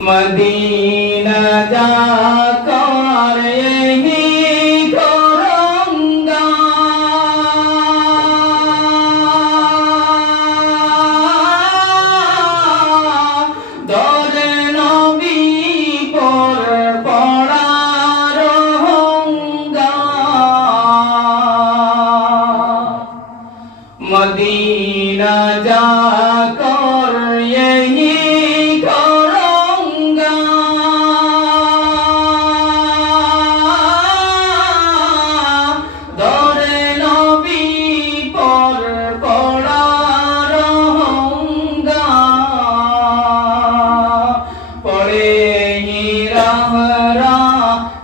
Medina যা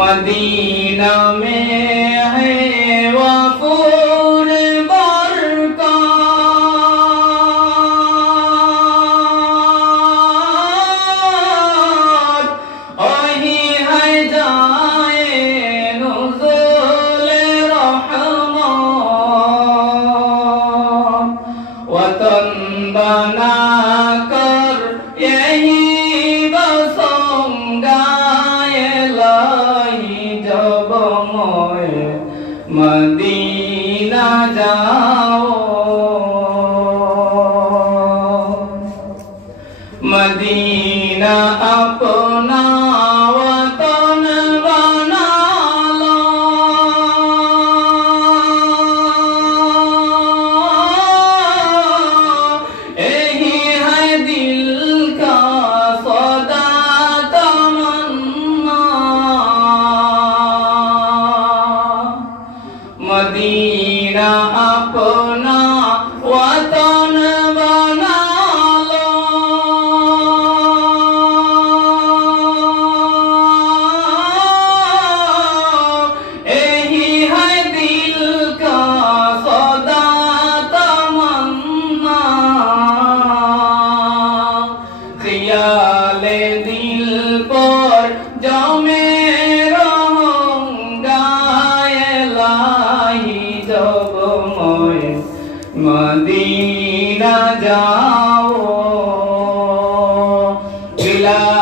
money. Medina যাও। Medina Medina যাও। দিলা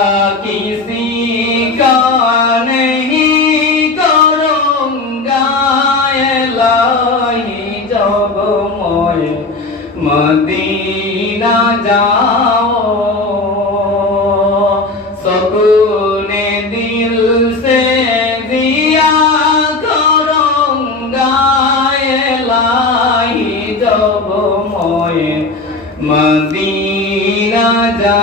মদিনা যা